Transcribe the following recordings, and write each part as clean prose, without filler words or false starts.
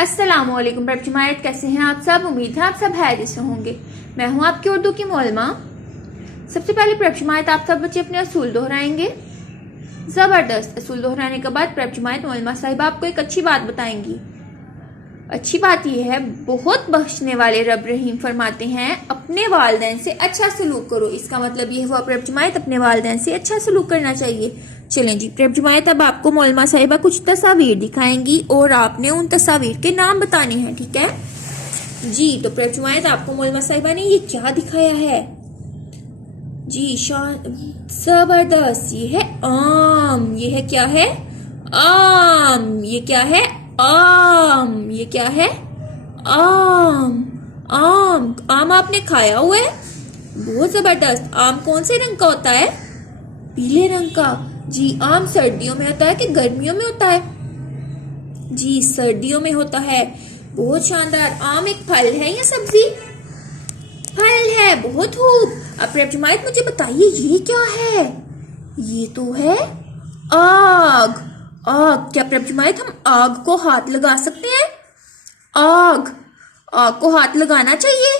अस्सलामुअलैकुम प्रभजमायत, कैसे हैं आप सब। उम्मीद है आप सब हैरियत से होंगे। मैं हूं आपकी उर्दू की मोलमा। सबसे पहले प्रभजमायत आप सब बच्चे अपने असूल दोहराएंगे। ज़बरदस्त। असूल दोहराने के बाद प्रभजमायत मोलमा साहिबा आपको एक अच्छी बात बताएंगी। अच्छी बात यह है, बहुत बख्शने वाले रब रहीम फरमाते हैं अपने वालिदैन से अच्छा सलूक करो। इसका मतलब ये हुआ प्रभजमायत अपने वालिदैन से अच्छा सलूक करना चाहिए। चलें जी प्रभजमायत, अब आपको मोलमा साहिबा कुछ तस्वीर दिखाएंगी और आपने उन तस्वीर के नाम बताने हैं, ठीक है जी। तो प्रभजमायत आपको मोलमा साहिबा ने ये क्या दिखाया है जी? जबरदस्त। ये है आम। ये है क्या है? आम। ये क्या है? आम। ये क्या है? आम। आम। आम आपने खाया हुआ है? बहुत जबरदस्त। आम कौन से रंग का होता है? पीले रंग का जी। आम सर्दियों में होता है कि गर्मियों में होता है? जी सर्दियों में होता है। बहुत शानदार। आम एक फल है या सब्जी? फल है। बहुत खूब। अब प्रभजमायत मुझे बताइए ये क्या है? ये तो है आग। आग। क्या प्रभजमायत हम आग को हाथ लगा सकते हैं? आग। आग को हाथ लगाना चाहिए।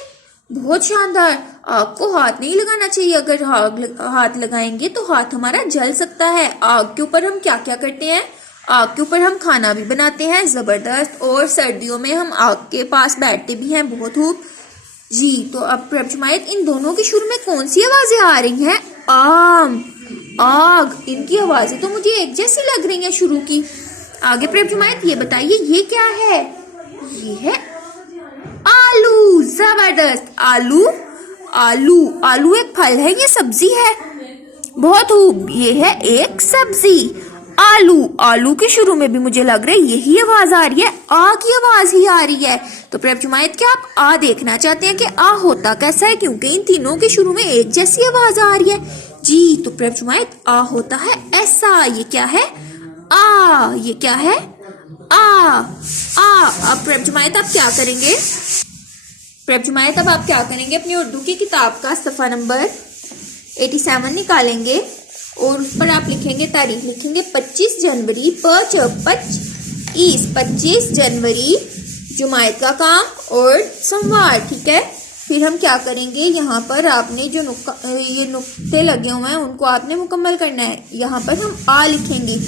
बहुत शानदार। आग को हाथ नहीं लगाना चाहिए। अगर हाथ लगाएंगे तो हाथ हमारा जल सकता है। आग के ऊपर हम क्या क्या करते हैं? आग के ऊपर हम खाना भी बनाते हैं। जबरदस्त। और सर्दियों में हम आग के पास बैठते भी हैं। बहुत खूब जी। तो अब प्रभजमायत इन दोनों की शुरू में कौन सी आवाजें आ रही हैं? आम, आग। इनकी आवाजें तो मुझे एक जैसी लग रही हैं शुरू की। आगे प्रभजमायत ये बताइए ये क्या है? ये है आलू। जबरदस्त। आलू। आलू। आलू एक फल है या सब्जी है? बहुत खूब। ये है एक सब्जी। आलू। आलू के शुरू में भी मुझे लग रहा है यही आवाज आ रही है, आ की आवाज ही आ रही है। तो प्रभजमायत क्या आप आ देखना चाहते हैं कि आ होता कैसा है? क्योंकि इन तीनों के शुरू में एक जैसी आवाज आ रही है जी। तो प्रभजमायत आ होता है ऐसा। ये क्या है? आ। ये क्या है? आ। आ। अब प्रभजमायत आप क्या करेंगे? प्रभजमायत अब आप क्या करेंगे? अपनी उर्दू की किताब का सफ़ा नंबर 87 निकालेंगे और उस पर आप लिखेंगे तारीख। लिखेंगे 25 जनवरी 25 जनवरी जुमायत का काम और सोमवार, ठीक है। फिर हम क्या करेंगे? यहाँ पर आपने जो ये नुक्ते लगे हुए हैं उनको आपने मुकम्मल करना है। यहाँ पर हम आ लिखेंगे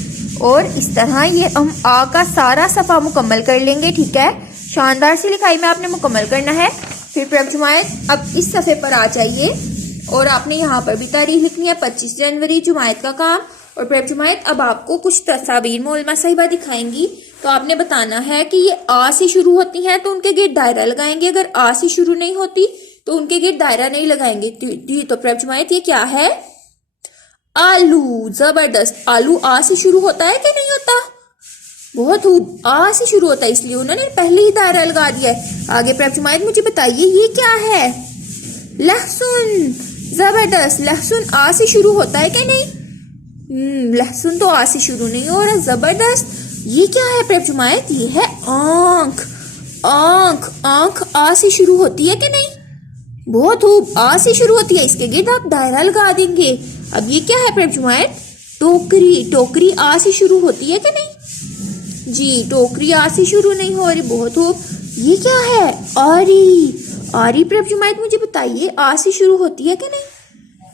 और इस तरह ये हम आ का सारा सफ़ा मुकम्मल कर लेंगे, ठीक है। शानदार सी लिखाई में आपने मुकम्मल करना है। फिर प्रभजमायत अब इस सफ़े पर आ जाइए और आपने यहाँ पर भी तारीख लिखनी है 25 जनवरी जुमायत का काम। और प्रभजमायत अब आपको कुछ तस्वीर मोलमा साहिबा दिखाएंगी। तो आपने बताना है कि ये आ से शुरू होती हैं तो उनके गिर्द दायरा लगाएंगे। अगर आ से शुरू नहीं होती तो उनके गिर्द दायरा नहीं लगाएंगे। तो प्रभजमायत ये क्या है? आलू। जबरदस्त। आलू आ से शुरू होता है कि नहीं होता? बहुत खूब। आ से शुरू होता है इसलिए उन्होंने पहले ही दायरा लगा दिया है। आगे प्रभजमायत मुझे बताइए ये क्या है? लहसुन। जबरदस्त। लहसुन आ से शुरू होता है कि नहीं? लहसुन तो आ से शुरू नहीं हो रहा। जबरदस्त। ये क्या है प्रभजमायत? ये है आंख। आंख। आंख आ से शुरू होती है कि नहीं? बहुत खूब। आ से शुरू होती है, इसके गिर्द आप दायरा लगा देंगे। अब ये क्या है प्रभजमायत? टोकरी। टोकरी आ से शुरू होती है कि नहीं? जी टोकरी आ से शुरू नहीं हो रही। बहुत खूब। ये क्या है? आरी। आरी प्रभजमायत मुझे बताइए आ से शुरू होती है कि नहीं?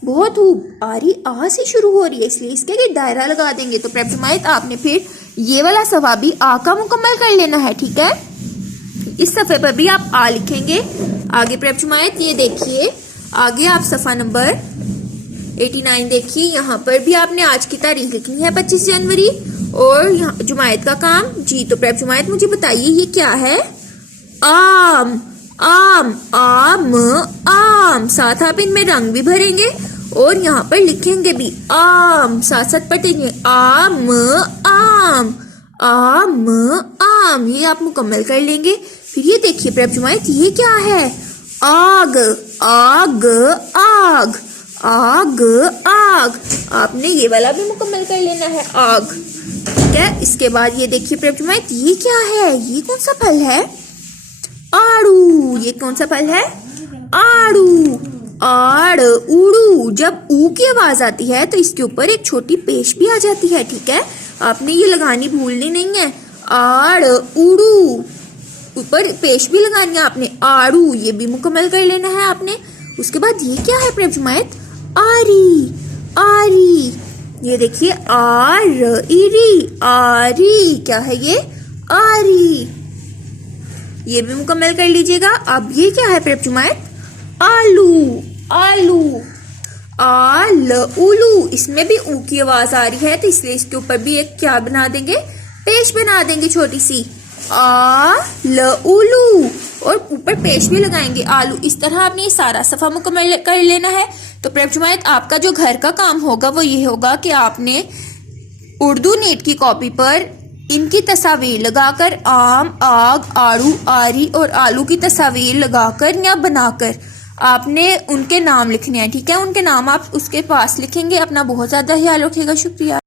बहुत खूब। आरी आ से शुरू हो रही है इसलिए इसके लिए दायरा लगा देंगे। तो प्रभजमायत आपने फिर ये वाला सफ़ा भी आ का मुकम्मल कर लेना है, ठीक है। इस सफ़े पर भी आप आ लिखेंगे। आगे प्रभजमायत ये देखिए, आगे आप सफ़ा नंबर 89 देखिए। यहाँ पर भी आपने आज की तारीख लिखनी है 25 जनवरी और यहाँ जुमायत का काम जी। तो प्रभजमायत मुझे बताइए ये क्या है? आम। आम। आम। आम। साथ आप इनमें रंग भी भरेंगे और यहाँ पर लिखेंगे भी आम। साथ साथ पढ़ेंगे आम। आम। आम। आम। ये आप मुकम्मल कर लेंगे। फिर ये देखिए प्रभजमायत ये क्या है? आग। आग। आग। आग। आग। आपने ये वाला भी मुकम्मल कर लेना है, आग, ठीक है। इसके बाद ये देखिए प्रभजमायत ये क्या है? ये कौन सा फल है? आड़ू। ये कौन सा फल है? आड़ू। आड़। उड़ू। जब ऊ की आवाज आती है तो इसके ऊपर एक छोटी पेश भी आ जाती है, ठीक है। आपने ये लगानी भूलनी नहीं है। आड़। उड़ू। ऊपर पेश भी लगानी है आपने। आड़ू, ये भी मुकम्मल कर लेना है आपने। उसके बाद ये क्या है प्रभुमायत? आरी, आरी, ये देखिए आरी, आरी, क्या है ये? आरी, ये भी मुकम्मल कर लीजिएगा। अब ये क्या है प्रभुमायत? आलू, आलू, उलू, इसमें भी ऊ की आवाज आ रही है तो इसलिए इसके ऊपर भी एक क्या बना देंगे? पेश बना देंगे छोटी सी। उलू, और ऊपर पेश भी लगाएंगे आलू। इस तरह आपने ये सारा सफा मुकम्मल कर लेना है। तो प्रभुमायत आपका जो घर का काम होगा वो ये होगा कि आपने उर्दू नीट की कॉपी पर इनकी तस्वीर लगाकर आम, आग, आड़ू, आरी और आलू की तस्वीर लगाकर या बनाकर आपने उनके नाम लिखने हैं। ठीक है, उनके नाम आप उसके पास लिखेंगे। अपना बहुत ज्यादा ख्याल रखिएगा। शुक्रिया।